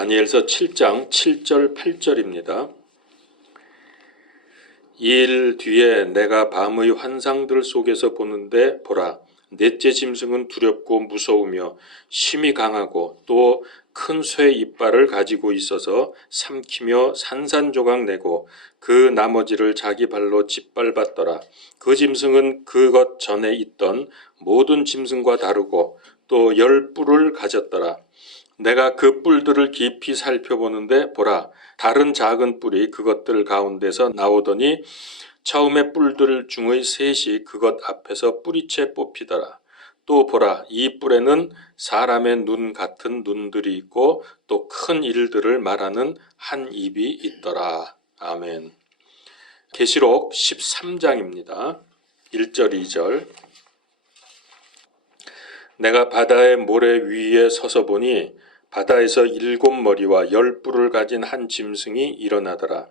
다니엘서 7장 7절 8절입니다. 이 일 뒤에 내가 밤의 환상들 속에서 보는데 보라, 넷째 짐승은 두렵고 무서우며 심히 강하고 또 큰 쇠 이빨을 가지고 있어서 삼키며 산산조각 내고 그 나머지를 자기 발로 짓밟았더라. 그 짐승은 그것 전에 있던 모든 짐승과 다르고 또 10뿔을 가졌더라. 내가 그 뿔들을 깊이 살펴보는데 보라, 다른 작은 뿔이 그것들 가운데서 나오더니 처음에 뿔들 중의 셋이 그것 앞에서 뿌리채 뽑히더라. 또 보라, 이 뿔에는 사람의 눈 같은 눈들이 있고 또 큰 일들을 말하는 한 입이 있더라. 아멘. 계시록 13장입니다. 1절 2절. 내가 바다의 모래 위에 서서 보니 바다에서 7머리와 10뿔을 가진 한 짐승이 일어나더라.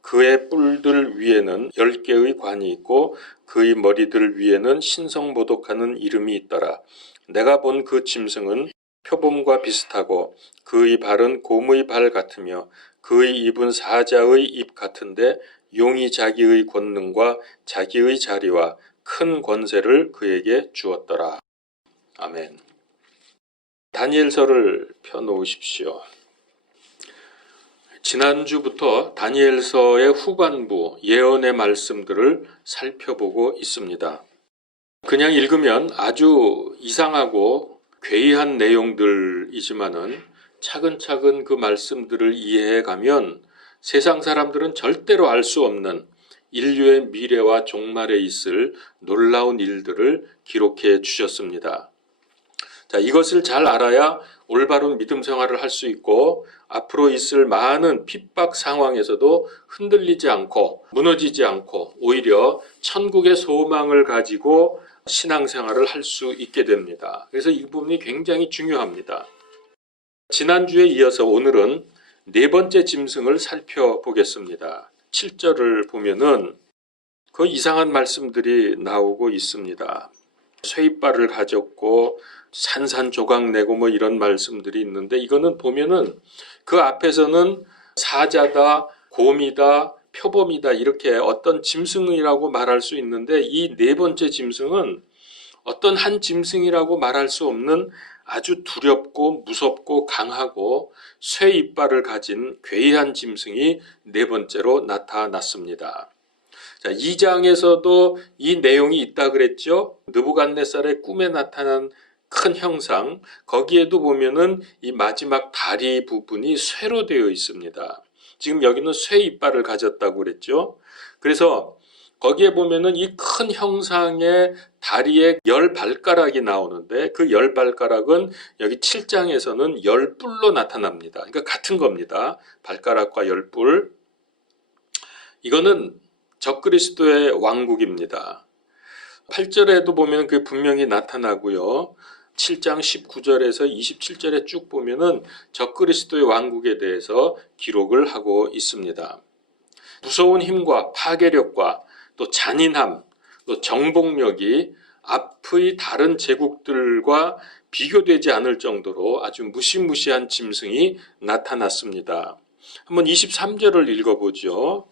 그의 뿔들 위에는 10개의 관이 있고 그의 머리들 위에는 신성모독하는 이름이 있더라. 내가 본 그 짐승은 표범과 비슷하고 그의 발은 곰의 발 같으며 그의 입은 사자의 입 같은데 용이 자기의 권능과 자기의 자리와 큰 권세를 그에게 주었더라. 아멘. 다니엘서를 펴놓으십시오. 지난주부터 다니엘서의 후반부 예언의 말씀들을 살펴보고 있습니다. 그냥 읽으면 아주 이상하고 괴이한 내용들이지만은 차근차근 그 말씀들을 이해해 가면 세상 사람들은 절대로 알 수 없는 인류의 미래와 종말에 있을 놀라운 일들을 기록해 주셨습니다. 자, 이것을 잘 알아야 올바른 믿음 생활을 할 수 있고 앞으로 있을 많은 핍박 상황에서도 흔들리지 않고 무너지지 않고 오히려 천국의 소망을 가지고 신앙생활을 할 수 있게 됩니다. 그래서 이 부분이 굉장히 중요합니다. 지난주에 이어서 오늘은 네 번째 짐승을 살펴보겠습니다. 7절을 보면은 그 이상한 말씀들이 나오고 있습니다. 쇠이빨을 가졌고 산산조각 내고 뭐 이런 말씀들이 있는데 이거는 보면은 그 앞에서는 사자다, 곰이다, 표범이다 이렇게 어떤 짐승이라고 말할 수 있는데 이 네 번째 짐승은 어떤 한 짐승이라고 말할 수 없는 아주 두렵고 무섭고 강하고 쇠 이빨을 가진 괴이한 짐승이 네 번째로 나타났습니다. 자, 2장에서도 이 내용이 있다 그랬죠. 느부갓네살의 꿈에 나타난 큰 형상, 거기에도 보면은 이 마지막 다리 부분이 쇠로 되어 있습니다. 지금 여기는 쇠 이빨을 가졌다고 그랬죠. 그래서 거기에 보면은 이 큰 형상의 다리에 10발가락이 나오는데 그 10발가락은 여기 7장에서는 10뿔로 나타납니다. 그러니까 같은 겁니다. 발가락과 10뿔. 이거는 적그리스도의 왕국입니다. 8절에도 보면 그 분명히 나타나고요. 7장 19절에서 27절에 쭉 보면은 적그리스도의 왕국에 대해서 기록을 하고 있습니다. 무서운 힘과 파괴력과 또 잔인함, 또 정복력이 앞의 다른 제국들과 비교되지 않을 정도로 아주 무시무시한 짐승이 나타났습니다. 한번 23절을 읽어보죠.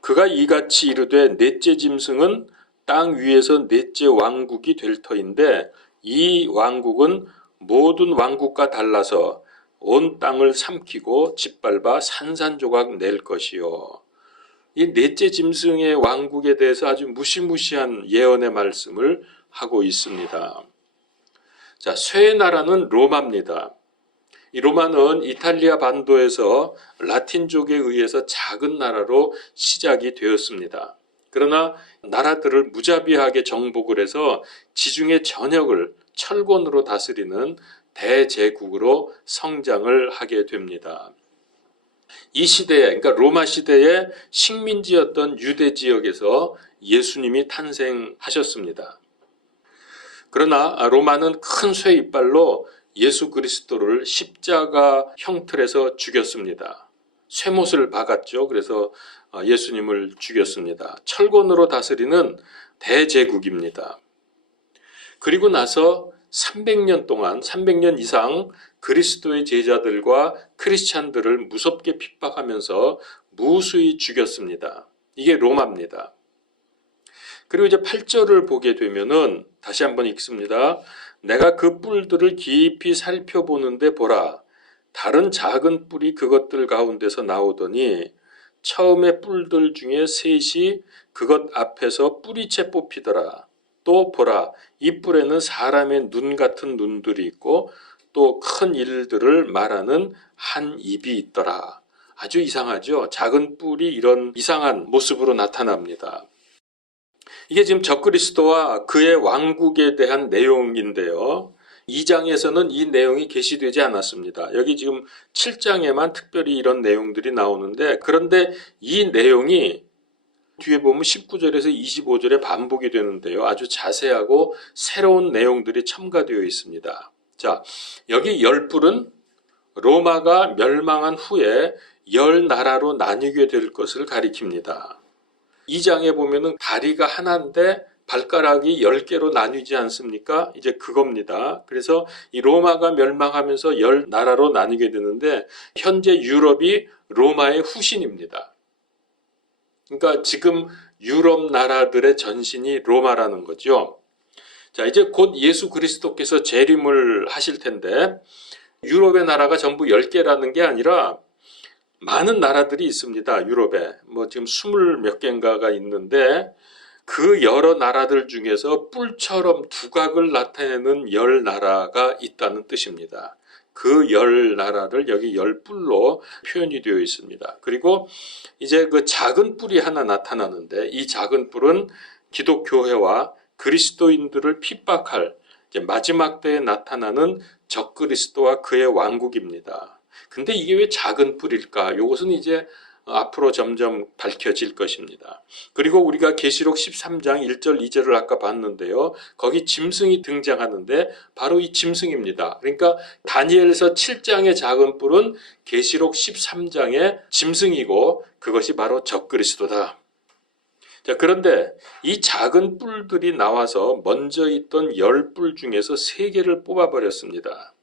그가 이같이 이르되 넷째 짐승은 땅 위에서 넷째 왕국이 될 터인데 이 왕국은 모든 왕국과 달라서 온 땅을 삼키고 짓밟아 산산조각 낼 것이요. 이 넷째 짐승의 왕국에 대해서 아주 무시무시한 예언의 말씀을 하고 있습니다. 자, 쇠의 나라는 로마입니다. 이 로마는 이탈리아 반도에서 라틴족에 의해서 작은 나라로 시작이 되었습니다. 그러나 나라들을 무자비하게 정복을 해서 지중해 전역을 철권으로 다스리는 대제국으로 성장을 하게 됩니다. 이 시대에, 그러니까 로마 시대의 식민지였던 유대 지역에서 예수님이 탄생하셨습니다. 그러나 로마는 큰 쇠 이빨로 예수 그리스도를 십자가 형틀에서 죽였습니다. 쇠못을 박았죠. 그래서 예수님을 죽였습니다. 철권으로 다스리는 대제국입니다. 그리고 나서 300년 동안 300년 이상 그리스도의 제자들과 크리스찬들을 무섭게 핍박하면서 무수히 죽였습니다. 이게 로마입니다. 그리고 이제 8절을 보게 되면은 다시 한번 읽습니다. 내가 그 뿔들을 깊이 살펴보는데 보라, 다른 작은 뿔이 그것들 가운데서 나오더니 처음에 뿔들 중에 셋이 그것 앞에서 뿌리채 뽑히더라. 또 보라, 이 뿔에는 사람의 눈 같은 눈들이 있고 또 큰 일들을 말하는 한 입이 있더라. 아주 이상하죠? 작은 뿔이 이런 이상한 모습으로 나타납니다. 이게 지금 적그리스도와 그의 왕국에 대한 내용인데요. 2장에서는 이 내용이 게시되지 않았습니다. 여기 지금 7장에만 특별히 이런 내용들이 나오는데, 그런데 이 내용이 뒤에 보면 19절에서 25절에 반복이 되는데요. 아주 자세하고 새로운 내용들이 첨가되어 있습니다. 자, 여기 열 뿔은 로마가 멸망한 후에 열 나라로 나뉘게 될 것을 가리킵니다. 2장에 보면은 다리가 하나인데 발가락이 10개로 나뉘지 않습니까? 이제 그겁니다. 그래서 이 로마가 멸망하면서 열 나라로 나뉘게 되는데 현재 유럽이 로마의 후신입니다. 그러니까 지금 유럽 나라들의 전신이 로마라는 거죠. 자, 이제 곧 예수 그리스도께서 재림을 하실 텐데 유럽의 나라가 전부 10개라는 게 아니라 많은 나라들이 있습니다. 유럽에. 지금 20몇 개인가가 있는데 그 여러 나라들 중에서 뿔처럼 두각을 나타내는 열 나라가 있다는 뜻입니다. 그 열 나라를 여기 열 뿔로 표현이 되어 있습니다. 그리고 이제 그 작은 뿔이 하나 나타나는데 이 작은 뿔은 기독교회와 그리스도인들을 핍박할 마지막 때에 나타나는 적그리스도와 그의 왕국입니다. 근데 이게 왜 작은 뿔일까? 이것은 이제 앞으로 점점 밝혀질 것입니다. 그리고 우리가 계시록 13장 1절 2절을 아까 봤는데요. 거기 짐승이 등장하는데 바로 이 짐승입니다. 그러니까 다니엘서 7장의 작은 뿔은 계시록 13장의 짐승이고 그것이 바로 적그리스도다. 자, 그런데 이 작은 뿔들이 나와서 먼저 있던 10뿔 중에서 3개를 뽑아버렸습니다.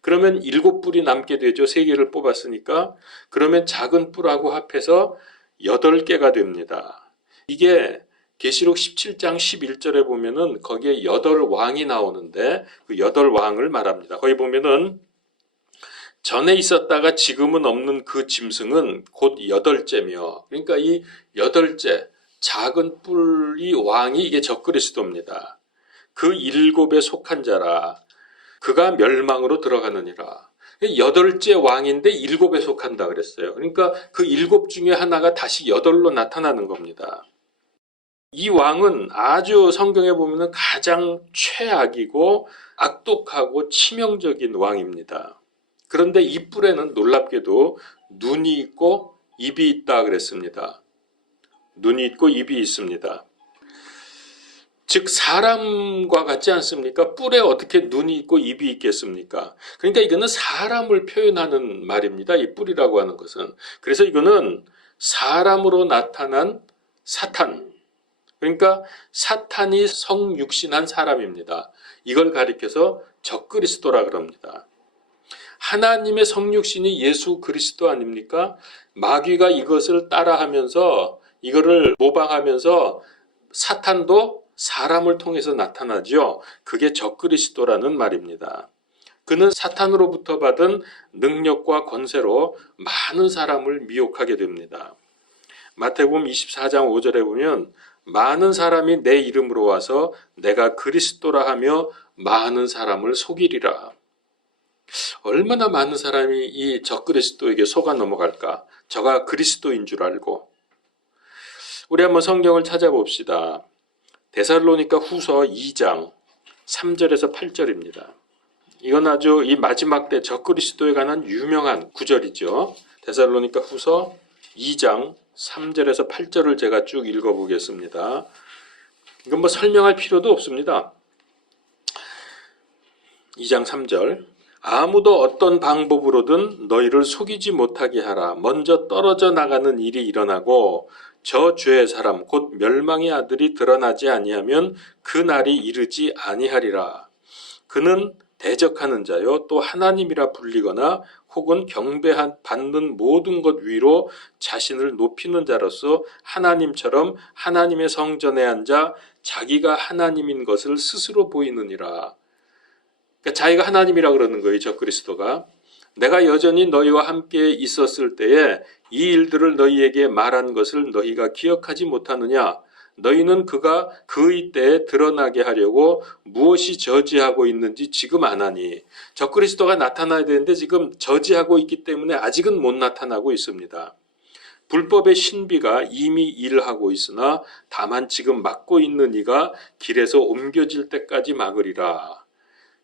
그러면 7뿔이 남게 되죠. 3개를 뽑았으니까. 그러면 작은 뿔하고 합해서 8개가 됩니다. 이게 계시록 17장 11절에 보면은 거기에 8왕이 나오는데 그 8왕을 말합니다. 거기 보면은 전에 있었다가 지금은 없는 그 짐승은 곧 8째며, 그러니까 이 8째 작은 뿔이 왕이 이게 적그리스도입니다. 그 7에 속한 자라. 그가 멸망으로 들어가느니라. 8째 왕인데 7에 속한다 그랬어요. 그러니까 그 7 중에 하나가 다시 8로 나타나는 겁니다. 이 왕은 아주 성경에 보면 가장 최악이고 악독하고 치명적인 왕입니다. 그런데 이 뿔에는 놀랍게도 눈이 있고 입이 있다 그랬습니다. 눈이 있고 입이 있습니다. 즉 사람과 같지 않습니까? 뿔에 어떻게 눈이 있고 입이 있겠습니까? 그러니까 이거는 사람을 표현하는 말입니다. 이 뿔이라고 하는 것은. 그래서 이거는 사람으로 나타난 사탄. 그러니까 사탄이 성육신한 사람입니다. 이걸 가리켜서 적그리스도라 그럽니다. 하나님의 성육신이 예수 그리스도 아닙니까? 마귀가 이것을 따라하면서 이거를 모방하면서 사탄도 사람을 통해서 나타나죠. 그게 적그리스도라는 말입니다. 그는 사탄으로부터 받은 능력과 권세로 많은 사람을 미혹하게 됩니다. 마태복음 24장 5절에 보면 많은 사람이 내 이름으로 와서 내가 그리스도라 하며 많은 사람을 속이리라. 얼마나 많은 사람이 이 적그리스도에게 속아 넘어갈까? 저가 그리스도인 줄 알고. 우리 한번 성경을 찾아봅시다. 데살로니가 후서 2장 3절에서 8절입니다. 이건 아주 이 마지막 때 적그리스도에 관한 유명한 구절이죠. 데살로니가 후서 2장 3절에서 8절을 제가 쭉 읽어보겠습니다. 이건 설명할 필요도 없습니다. 2장 3절. 아무도 어떤 방법으로든 너희를 속이지 못하게 하라. 먼저 떨어져 나가는 일이 일어나고 저 죄의 사람 곧 멸망의 아들이 드러나지 아니하면 그 날이 이르지 아니하리라. 그는 대적하는 자요 또 하나님이라 불리거나 혹은 경배받는 모든 것 위로 자신을 높이는 자로서 하나님처럼 하나님의 성전에 앉아 자기가 하나님인 것을 스스로 보이느니라. 그러니까 자기가 하나님이라 그러는 거예요. 적그리스도가. 내가 여전히 너희와 함께 있었을 때에 이 일들을 너희에게 말한 것을 너희가 기억하지 못하느냐? 너희는 그가 그의 때에 드러나게 하려고 무엇이 저지하고 있는지 지금 안 하니. 적그리스도가 나타나야 되는데 지금 저지하고 있기 때문에 아직은 못 나타나고 있습니다. 불법의 신비가 이미 일하고 있으나 다만 지금 막고 있는 이가 길에서 옮겨질 때까지 막으리라.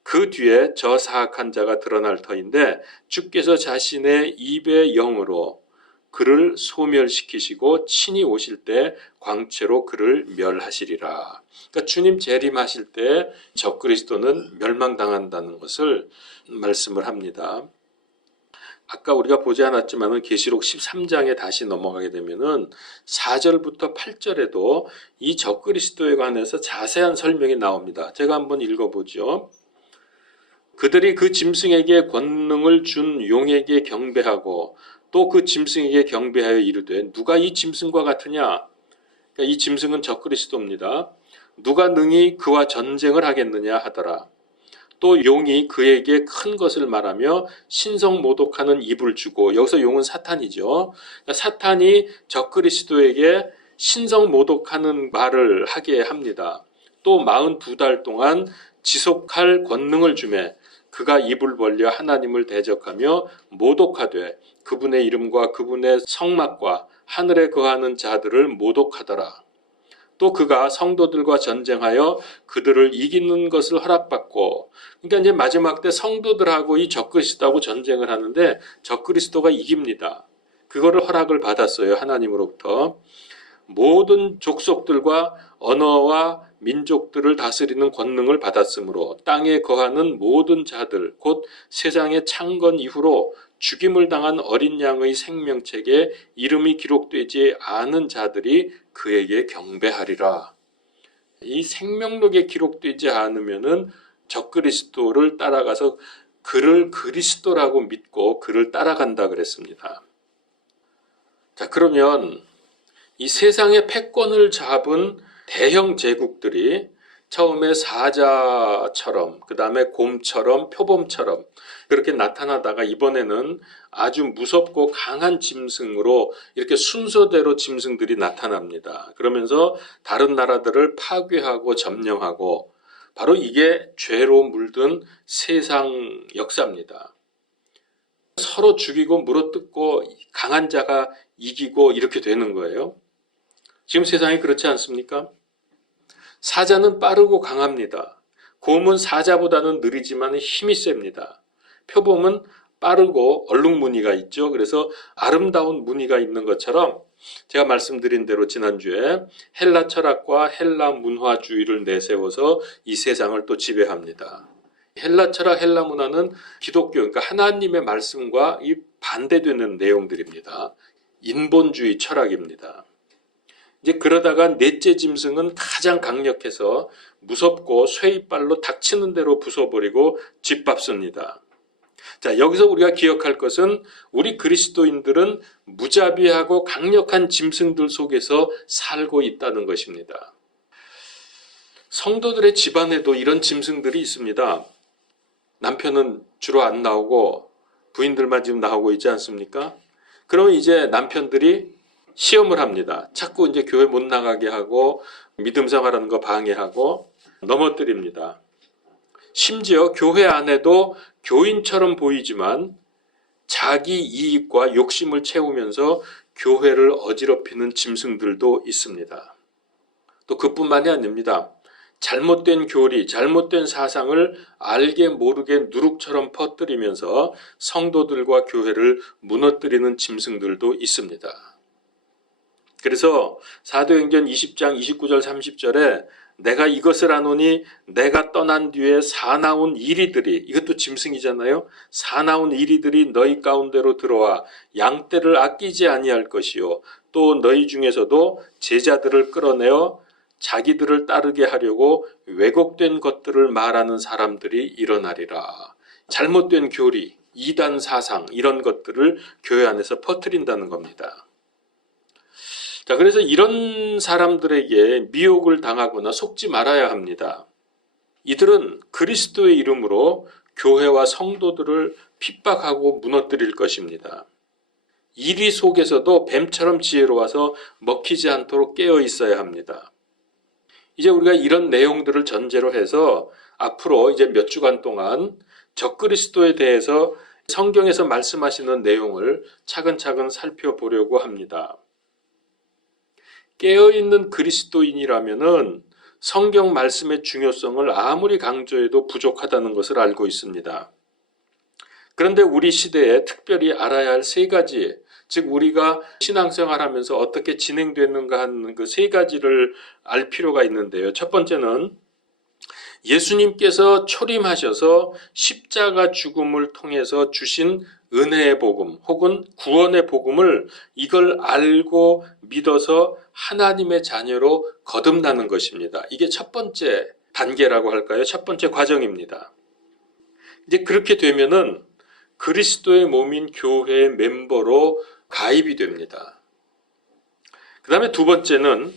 그 뒤에 저 사악한 자가 드러날 터인데 주께서 자신의 입의 영으로 그를 소멸시키시고 친히 오실 때 광채로 그를 멸하시리라. 그러니까 주님 재림하실 때 적그리스도는 멸망당한다는 것을 말씀을 합니다. 아까 우리가 보지 않았지만 계시록 13장에 다시 넘어가게 되면은 4절부터 8절에도 이 적그리스도에 관해서 자세한 설명이 나옵니다. 제가 한번 읽어보죠. 그들이 그 짐승에게 권능을 준 용에게 경배하고 또 그 짐승에게 경배하여 이르되 누가 이 짐승과 같으냐? 그러니까 이 짐승은 적그리스도입니다. 누가 능히 그와 전쟁을 하겠느냐 하더라. 또 용이 그에게 큰 것을 말하며 신성 모독하는 입을 주고, 여기서 용은 사탄이죠. 그러니까 사탄이 적그리스도에게 신성 모독하는 말을 하게 합니다. 또 42달 동안 지속할 권능을 주매 그가 입을 벌려 하나님을 대적하며 모독하되 그분의 이름과 그분의 성막과 하늘에 거하는 자들을 모독하더라. 또 그가 성도들과 전쟁하여 그들을 이기는 것을 허락받고, 그러니까 이제 마지막 때 성도들하고 이 적그리스도하고 전쟁을 하는데 적그리스도가 이깁니다. 그거를 허락을 받았어요. 하나님으로부터. 모든 족속들과 언어와 민족들을 다스리는 권능을 받았으므로 땅에 거하는 모든 자들 곧 세상의 창건 이후로 죽임을 당한 어린 양의 생명책에 이름이 기록되지 않은 자들이 그에게 경배하리라. 이 생명록에 기록되지 않으면은 적그리스도를 따라가서 그를 그리스도라고 믿고 그를 따라간다 그랬습니다. 자, 그러면 이 세상의 패권을 잡은 대형 제국들이 처음에 사자처럼, 그 다음에 곰처럼, 표범처럼 그렇게 나타나다가 이번에는 아주 무섭고 강한 짐승으로 이렇게 순서대로 짐승들이 나타납니다. 그러면서 다른 나라들을 파괴하고 점령하고, 바로 이게 죄로 물든 세상 역사입니다. 서로 죽이고 물어뜯고 강한 자가 이기고 이렇게 되는 거예요. 지금 세상이 그렇지 않습니까? 사자는 빠르고 강합니다. 곰은 사자보다는 느리지만 힘이 셉니다. 표범은 빠르고 얼룩무늬가 있죠. 그래서 아름다운 무늬가 있는 것처럼 제가 말씀드린 대로 지난주에 헬라 철학과 헬라 문화주의를 내세워서 이 세상을 또 지배합니다. 헬라 철학, 헬라 문화는 기독교, 그러니까 하나님의 말씀과 이 반대되는 내용들입니다. 인본주의 철학입니다. 이제 그러다가 넷째 짐승은 가장 강력해서 무섭고 쇠이빨로 닥치는 대로 부숴버리고 짓밟습니다. 자, 여기서 우리가 기억할 것은 우리 그리스도인들은 무자비하고 강력한 짐승들 속에서 살고 있다는 것입니다. 성도들의 집안에도 이런 짐승들이 있습니다. 남편은 주로 안 나오고 부인들만 지금 나오고 있지 않습니까? 그러면 이제 남편들이 시험을 합니다. 자꾸 이제 교회 못 나가게 하고 믿음 생활하는 거 방해하고 넘어뜨립니다. 심지어 교회 안에도 교인처럼 보이지만 자기 이익과 욕심을 채우면서 교회를 어지럽히는 짐승들도 있습니다. 또 그뿐만이 아닙니다. 잘못된 교리, 잘못된 사상을 알게 모르게 누룩처럼 퍼뜨리면서 성도들과 교회를 무너뜨리는 짐승들도 있습니다. 그래서 사도행전 20장 29절 30절에 내가 이것을 아노니 내가 떠난 뒤에 사나운 이리들이, 이것도 짐승이잖아요. 사나운 이리들이 너희 가운데로 들어와 양떼를 아끼지 아니할 것이요 또 너희 중에서도 제자들을 끌어내어 자기들을 따르게 하려고 왜곡된 것들을 말하는 사람들이 일어나리라. 잘못된 교리, 이단 사상 이런 것들을 교회 안에서 퍼뜨린다는 겁니다. 자, 그래서 이런 사람들에게 미혹을 당하거나 속지 말아야 합니다. 이들은 그리스도의 이름으로 교회와 성도들을 핍박하고 무너뜨릴 것입니다. 이리 속에서도 뱀처럼 지혜로워서 먹히지 않도록 깨어 있어야 합니다. 이제 우리가 이런 내용들을 전제로 해서 앞으로 이제 몇 주간 동안 적그리스도에 대해서 성경에서 말씀하시는 내용을 차근차근 살펴보려고 합니다. 깨어있는 그리스도인이라면은 성경 말씀의 중요성을 아무리 강조해도 부족하다는 것을 알고 있습니다. 그런데 우리 시대에 특별히 알아야 할 세 가지, 즉 우리가 신앙생활하면서 어떻게 진행되는가 하는 그 세 가지를 알 필요가 있는데요. 첫 번째는 예수님께서 초림하셔서 십자가 죽음을 통해서 주신 은혜의 복음 혹은 구원의 복음을 이걸 알고 믿어서 하나님의 자녀로 거듭나는 것입니다. 이게 첫 번째 단계라고 할까요? 첫 번째 과정입니다. 이제 그렇게 되면은 그리스도의 몸인 교회의 멤버로 가입이 됩니다. 그 다음에 두 번째는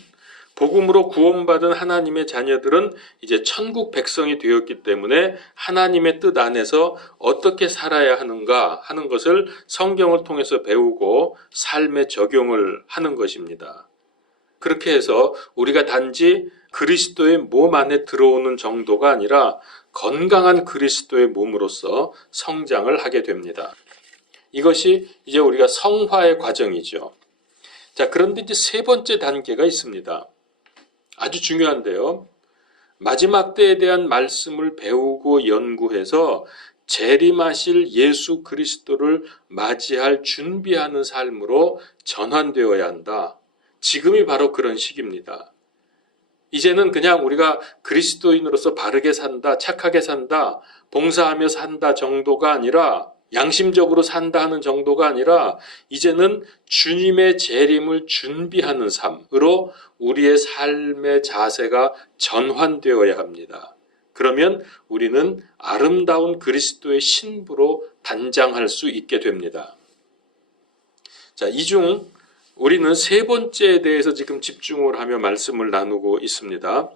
복음으로 구원받은 하나님의 자녀들은 이제 천국 백성이 되었기 때문에 하나님의 뜻 안에서 어떻게 살아야 하는가 하는 것을 성경을 통해서 배우고 삶에 적용을 하는 것입니다. 그렇게 해서 우리가 단지 그리스도의 몸 안에 들어오는 정도가 아니라 건강한 그리스도의 몸으로서 성장을 하게 됩니다. 이것이 이제 우리가 성화의 과정이죠. 자, 그런데 이제 세 번째 단계가 있습니다. 아주 중요한데요. 마지막 때에 대한 말씀을 배우고 연구해서 재림하실 예수 그리스도를 맞이할 준비하는 삶으로 전환되어야 한다. 지금이 바로 그런 시기입니다. 이제는 그냥 우리가 그리스도인으로서 바르게 산다, 착하게 산다, 봉사하며 산다 정도가 아니라 양심적으로 산다 하는 정도가 아니라 이제는 주님의 재림을 준비하는 삶으로 우리의 삶의 자세가 전환되어야 합니다. 그러면 우리는 아름다운 그리스도의 신부로 단장할 수 있게 됩니다. 자, 이 중 우리는 세 번째에 대해서 지금 집중을 하며 말씀을 나누고 있습니다.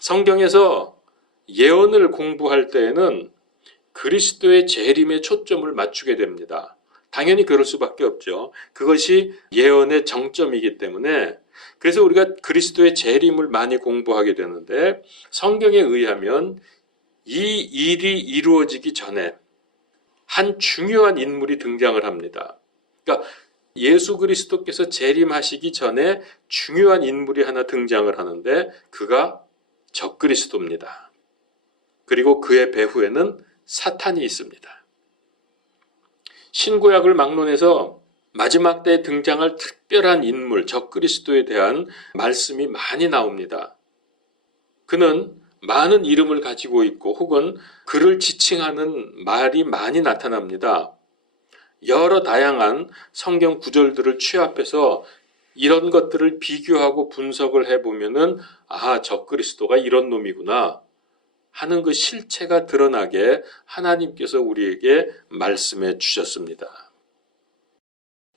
성경에서 예언을 공부할 때에는 그리스도의 재림에 초점을 맞추게 됩니다. 당연히 그럴 수밖에 없죠. 그것이 예언의 정점이기 때문에 그래서 우리가 그리스도의 재림을 많이 공부하게 되는데 성경에 의하면 이 일이 이루어지기 전에 한 중요한 인물이 등장을 합니다. 그러니까 예수 그리스도께서 재림하시기 전에 중요한 인물이 하나 등장을 하는데 그가 적그리스도입니다. 그리고 그의 배후에는 사탄이 있습니다. 신구약을 막론해서 마지막 때에 등장할 특별한 인물, 적그리스도에 대한 말씀이 많이 나옵니다. 그는 많은 이름을 가지고 있고 혹은 그를 지칭하는 말이 많이 나타납니다. 여러 다양한 성경 구절들을 취합해서 이런 것들을 비교하고 분석을 해보면은 적그리스도가 이런 놈이구나 하는 그 실체가 드러나게 하나님께서 우리에게 말씀해 주셨습니다.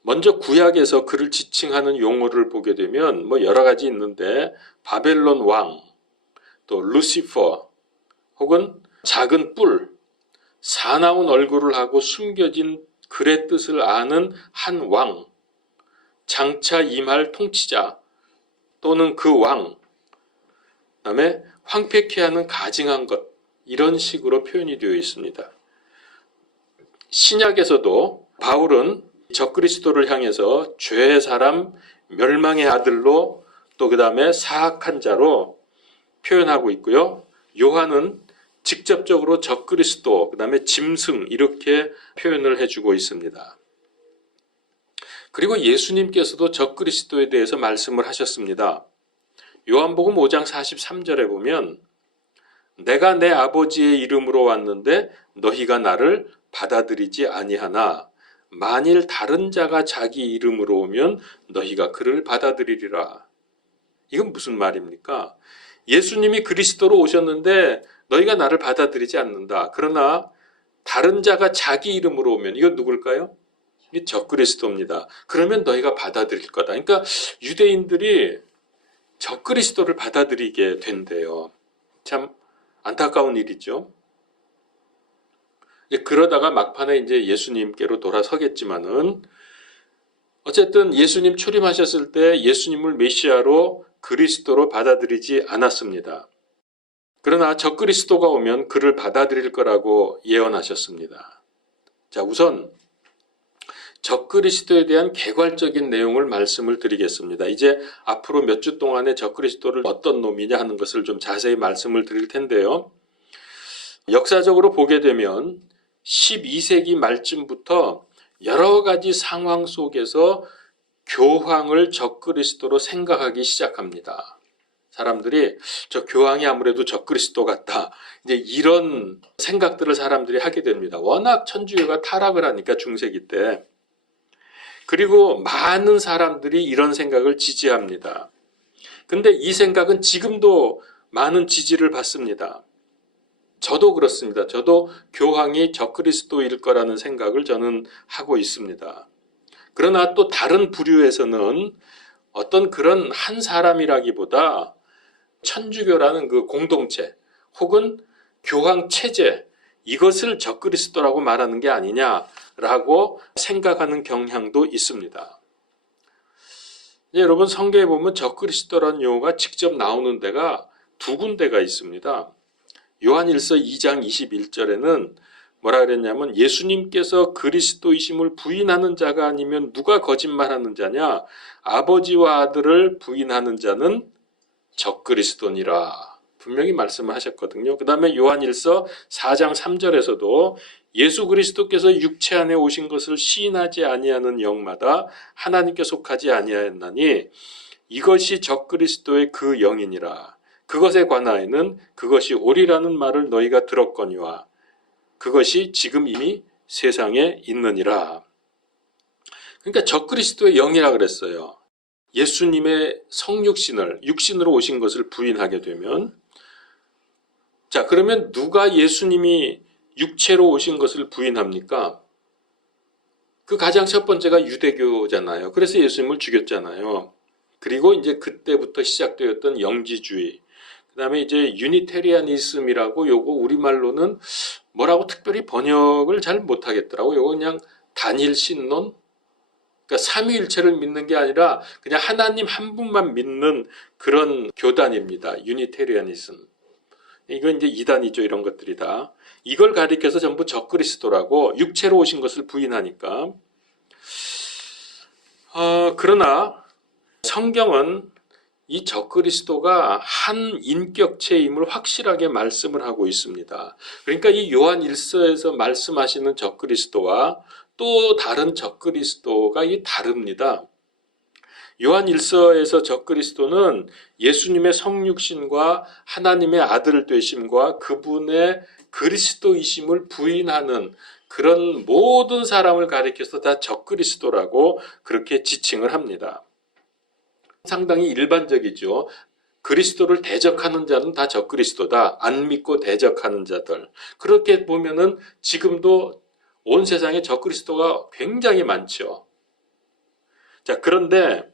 먼저 구약에서 그를 지칭하는 용어를 보게 되면 여러 가지 있는데 바벨론 왕, 또 루시퍼, 혹은 작은 뿔, 사나운 얼굴을 하고 숨겨진 글의 뜻을 아는 한 왕, 장차 임할 통치자 또는 그 왕, 그다음에 황폐케 하는 가증한 것, 이런 식으로 표현이 되어 있습니다. 신약에서도 바울은 적그리스도를 향해서 죄의 사람, 멸망의 아들로 또 그 다음에 사악한 자로 표현하고 있고요. 요한은 직접적으로 적그리스도, 그 다음에 짐승 이렇게 표현을 해주고 있습니다. 그리고 예수님께서도 적그리스도에 대해서 말씀을 하셨습니다. 요한복음 5장 43절에 보면 내가 내 아버지의 이름으로 왔는데 너희가 나를 받아들이지 아니하나 만일 다른 자가 자기 이름으로 오면 너희가 그를 받아들이리라. 이건 무슨 말입니까? 예수님이 그리스도로 오셨는데 너희가 나를 받아들이지 않는다. 그러나 다른 자가 자기 이름으로 오면 이건 누굴까요? 이게 적그리스도입니다. 그러면 너희가 받아들일 거다. 그러니까 유대인들이 적그리스도를 받아들이게 된대요. 참 안타까운 일이죠. 그러다가 막판에 이제 예수님께로 돌아서겠지만은 어쨌든 예수님 출임하셨을 때 예수님을 메시아로 그리스도로 받아들이지 않았습니다. 그러나 적그리스도가 오면 그를 받아들일 거라고 예언하셨습니다. 자, 우선 적그리스도에 대한 개괄적인 내용을 말씀을 드리겠습니다. 이제 앞으로 몇 주 동안에 적그리스도를 어떤 놈이냐 하는 것을 좀 자세히 말씀을 드릴 텐데요. 역사적으로 보게 되면 12세기 말쯤부터 여러 가지 상황 속에서 교황을 적그리스도로 생각하기 시작합니다. 사람들이 저 교황이 아무래도 적그리스도 같다. 이제 이런 생각들을 사람들이 하게 됩니다. 워낙 천주교가 타락을 하니까 중세기 때. 그리고 많은 사람들이 이런 생각을 지지합니다. 근데 이 생각은 지금도 많은 지지를 받습니다. 저도 그렇습니다. 저도 교황이 적그리스도일 거라는 생각을 저는 하고 있습니다. 그러나 또 다른 부류에서는 어떤 그런 한 사람이라기보다 천주교라는 그 공동체 혹은 교황 체제 이것을 적그리스도라고 말하는 게 아니냐라고 생각하는 경향도 있습니다. 여러분 성경에 보면 적그리스도라는 용어가 직접 나오는 데가 두 군데가 있습니다. 요한일서 2장 21절에는 뭐라 그랬냐면 예수님께서 그리스도이심을 부인하는 자가 아니면 누가 거짓말하는 자냐? 아버지와 아들을 부인하는 자는 적그리스도니라. 분명히 말씀을 하셨거든요. 그 다음에 요한일서 4장 3절에서도 예수 그리스도께서 육체 안에 오신 것을 시인하지 아니하는 영마다 하나님께 속하지 아니하였나니 이것이 적그리스도의 그 영이니라. 그것에 관하여는 그것이 오리라는 말을 너희가 들었거니와 그것이 지금 이미 세상에 있느니라. 그러니까 적그리스도의 영이라 그랬어요. 예수님의 성육신을 육신으로 오신 것을 부인하게 되면 자 그러면 누가 예수님이 육체로 오신 것을 부인합니까? 그 가장 첫 번째가 유대교잖아요. 그래서 예수님을 죽였잖아요. 그리고 이제 그때부터 시작되었던 영지주의 그 다음에 이제 유니테리아니즘이라고 요거 우리말로는 뭐라고 특별히 번역을 잘 못하겠더라고. 요거 그냥 단일 신론? 그러니까 삼위일체를 믿는 게 아니라 그냥 하나님 한 분만 믿는 그런 교단입니다. 유니테리아니즘. 이건 이제 이단이죠. 이런 것들이 다. 이걸 가리켜서 전부 적그리스도라고 육체로 오신 것을 부인하니까. 그러나 성경은 이 적그리스도가 한 인격체임을 확실하게 말씀을 하고 있습니다. 그러니까 이 요한 1서에서 말씀하시는 적그리스도와 또 다른 적그리스도가 다릅니다. 요한 1서에서 적그리스도는 예수님의 성육신과 하나님의 아들 되심과 그분의 그리스도이심을 부인하는 그런 모든 사람을 가리켜서 다 적그리스도라고 그렇게 지칭을 합니다. 상당히 일반적이죠. 그리스도를 대적하는 자는 다 적그리스도다. 안 믿고 대적하는 자들. 그렇게 보면은 지금도 온 세상에 적그리스도가 굉장히 많죠. 자, 그런데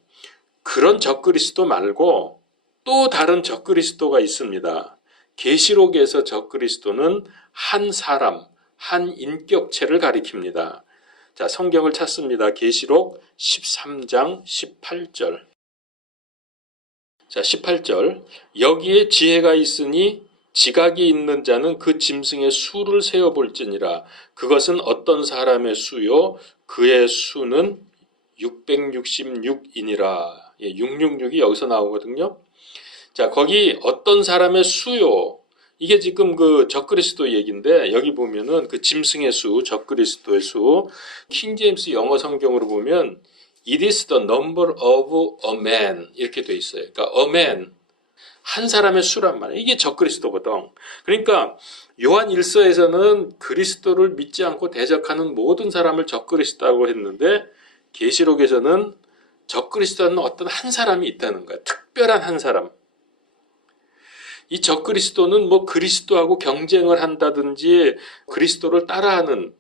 그런 적그리스도 말고 또 다른 적그리스도가 있습니다. 계시록에서 적그리스도는 한 사람, 한 인격체를 가리킵니다. 자, 성경을 찾습니다. 계시록 13장 18절. 자, 18절. 여기에 지혜가 있으니 지각이 있는 자는 그 짐승의 수를 세어볼지니라. 그것은 어떤 사람의 수요? 그의 수는 666이니라. 666이 여기서 나오거든요. 자, 거기 어떤 사람의 수요? 이게 지금 그 적그리스도 얘기인데 여기 보면은 그 짐승의 수, 적그리스도의 수. 킹제임스 영어 성경으로 보면 It is the number of a man 이렇게 돼 있어요. 그러니까 a man 한 사람의 수란 말이에요. 이게 적그리스도거든. 그러니까 요한 1서에서는 그리스도를 믿지 않고 대적하는 모든 사람을 적그리스도라고 했는데 계시록에서는 적그리스도는 어떤 한 사람이 있다는 거야. 특별한 한 사람. 이 적그리스도는 뭐 그리스도하고 경쟁을 한다든지 그리스도를 따라하는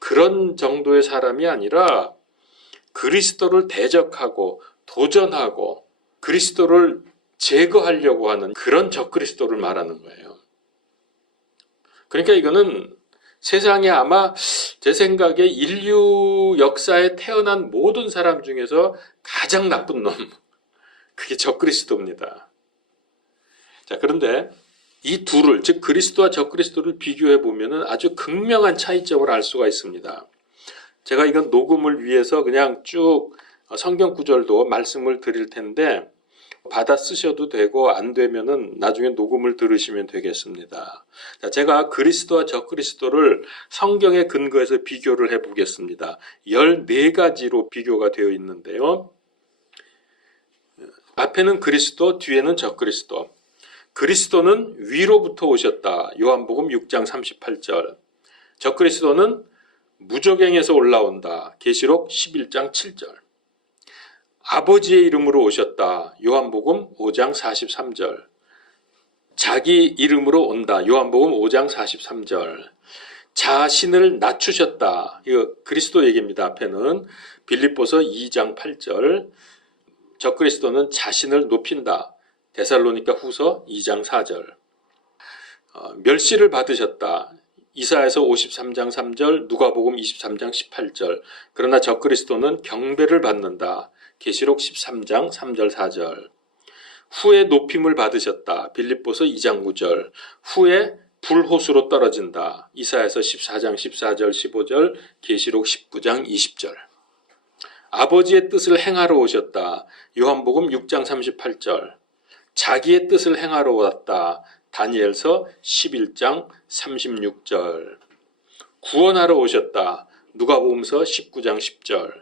그런 정도의 사람이 아니라 그리스도를 대적하고 도전하고 그리스도를 제거하려고 하는 그런 적그리스도를 말하는 거예요. 그러니까 이거는 세상에 아마 제 생각에 인류 역사에 태어난 모든 사람 중에서 가장 나쁜 놈, 그게 적그리스도입니다. 자, 그런데 이 둘을, 즉 그리스도와 적그리스도를 비교해 보면은 아주 극명한 차이점을 알 수가 있습니다. 제가 이건 녹음을 위해서 그냥 쭉 성경 구절도 말씀을 드릴 텐데 받아 쓰셔도 되고 안 되면은 나중에 녹음을 들으시면 되겠습니다. 자, 제가 그리스도와 적그리스도를 성경에 근거해서 비교를 해 보겠습니다. 14가지로 비교가 되어 있는데요. 앞에는 그리스도, 뒤에는 적그리스도. 그리스도는 위로부터 오셨다. 요한복음 6장 38절. 적그리스도는 무저갱에서 올라온다. 계시록 11장 7절. 아버지의 이름으로 오셨다. 요한복음 5장 43절. 자기 이름으로 온다. 요한복음 5장 43절. 자신을 낮추셨다. 이거 그리스도 얘기입니다. 앞에는 빌립보서 2장 8절. 적그리스도는 자신을 높인다. 데살로니가 후서 2장 4절. 멸시를 받으셨다. 이사야서 53장 3절, 누가복음 23장 18절. 그러나 적그리스도는 경배를 받는다. 계시록 13장 3절 4절. 후에 높임을 받으셨다. 빌립보서 2장 9절. 후에 불호수로 떨어진다. 이사야서 14장 14절 15절, 계시록 19장 20절. 아버지의 뜻을 행하러 오셨다. 요한복음 6장 38절. 자기의 뜻을 행하러 왔다. 다니엘서 11장 36절. 구원하러 오셨다. 누가복음서 19장 10절.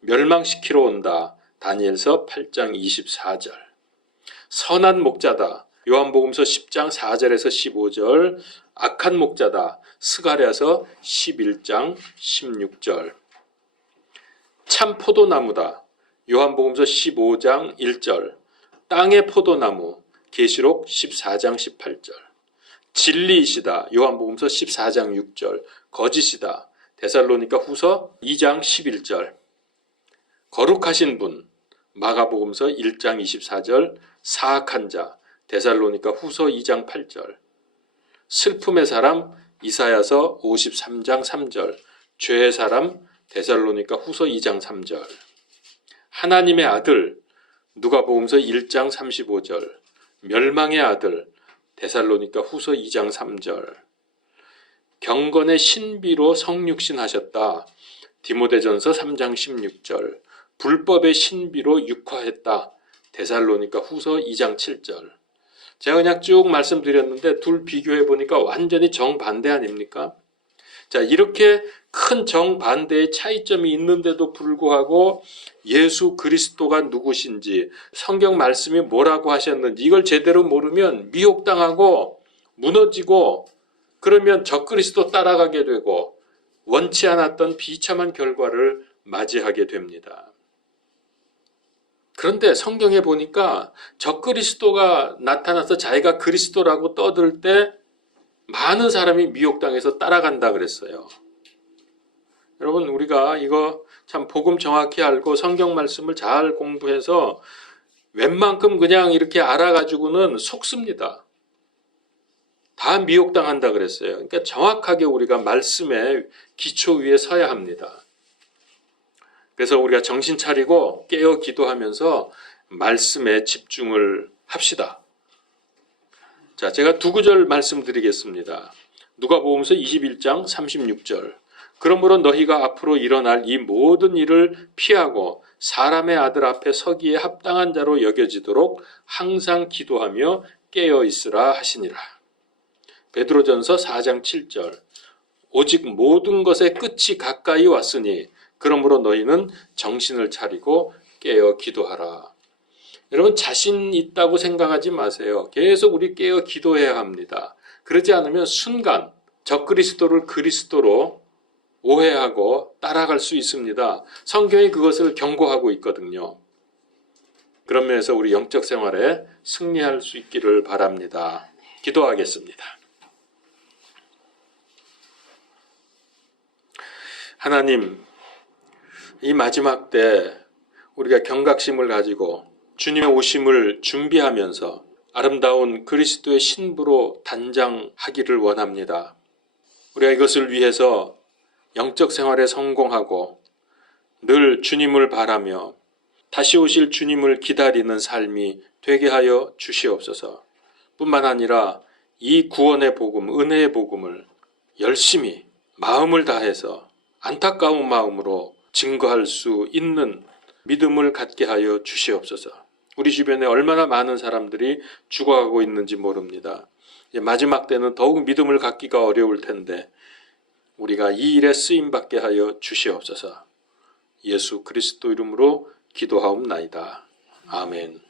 멸망시키러 온다. 다니엘서 8장 24절. 선한 목자다. 요한복음서 10장 4절에서 15절. 악한 목자다. 스가랴서 11장 16절. 참 포도나무다. 요한복음서 15장 1절. 땅의 포도나무. 계시록 14장 18절. 진리이시다. 요한복음서 14장 6절. 거짓이다. 데살로니가 후서 2장 11절. 거룩하신 분. 마가복음서 1장 24절. 사악한 자. 데살로니가 후서 2장 8절. 슬픔의 사람. 이사야서 53장 3절. 죄의 사람. 데살로니가 후서 2장 3절. 하나님의 아들. 누가복음서 1장 35절. 멸망의 아들. 데살로니가 후서 2장 3절. 경건의 신비로 성육신 하셨다. 디모데전서 3장 16절. 불법의 신비로 육화했다. 데살로니가 후서 2장 7절. 제가 그냥 쭉 말씀드렸는데 둘 비교해 보니까 완전히 정반대 아닙니까? 자, 이렇게 큰 정반대의 차이점이 있는데도 불구하고 예수 그리스도가 누구신지, 성경 말씀이 뭐라고 하셨는지 이걸 제대로 모르면 미혹당하고 무너지고, 그러면 적그리스도 따라가게 되고 원치 않았던 비참한 결과를 맞이하게 됩니다. 그런데 성경에 보니까 적그리스도가 나타나서 자기가 그리스도라고 떠들 때 많은 사람이 미혹당해서 따라간다 그랬어요. 여러분, 우리가 이거 참 복음 정확히 알고 성경 말씀을 잘 공부해서 웬만큼 그냥 이렇게 알아가지고는 속습니다. 다 미혹당한다 그랬어요. 그러니까 정확하게 우리가 말씀의 기초 위에 서야 합니다. 그래서 우리가 정신 차리고 깨어 기도하면서 말씀에 집중을 합시다. 자, 제가 두 구절 말씀드리겠습니다. 누가복음서 21장 36절. 그러므로 너희가 앞으로 일어날 이 모든 일을 피하고 사람의 아들 앞에 서기에 합당한 자로 여겨지도록 항상 기도하며 깨어 있으라 하시니라. 베드로전서 4장 7절. 오직 모든 것의 끝이 가까이 왔으니 그러므로 너희는 정신을 차리고 깨어 기도하라. 여러분, 자신 있다고 생각하지 마세요. 계속 우리 깨어 기도해야 합니다. 그러지 않으면 순간 적그리스도를 그리스도로 오해하고 따라갈 수 있습니다. 성경이 그것을 경고하고 있거든요. 그런 면에서 우리 영적 생활에 승리할 수 있기를 바랍니다. 기도하겠습니다. 하나님, 이 마지막 때 우리가 경각심을 가지고 주님의 오심을 준비하면서 아름다운 그리스도의 신부로 단장하기를 원합니다. 우리가 이것을 위해서 영적 생활에 성공하고 늘 주님을 바라며 다시 오실 주님을 기다리는 삶이 되게 하여 주시옵소서. 뿐만 아니라 이 구원의 복음, 은혜의 복음을 열심히 마음을 다해서 안타까운 마음으로 증거할 수 있는 믿음을 갖게 하여 주시옵소서. 우리 주변에 얼마나 많은 사람들이 죽어가고 있는지 모릅니다. 마지막 때는 더욱 믿음을 갖기가 어려울 텐데 우리가 이 일에 쓰임받게 하여 주시옵소서. 예수 그리스도 이름으로 기도하옵나이다. 아멘.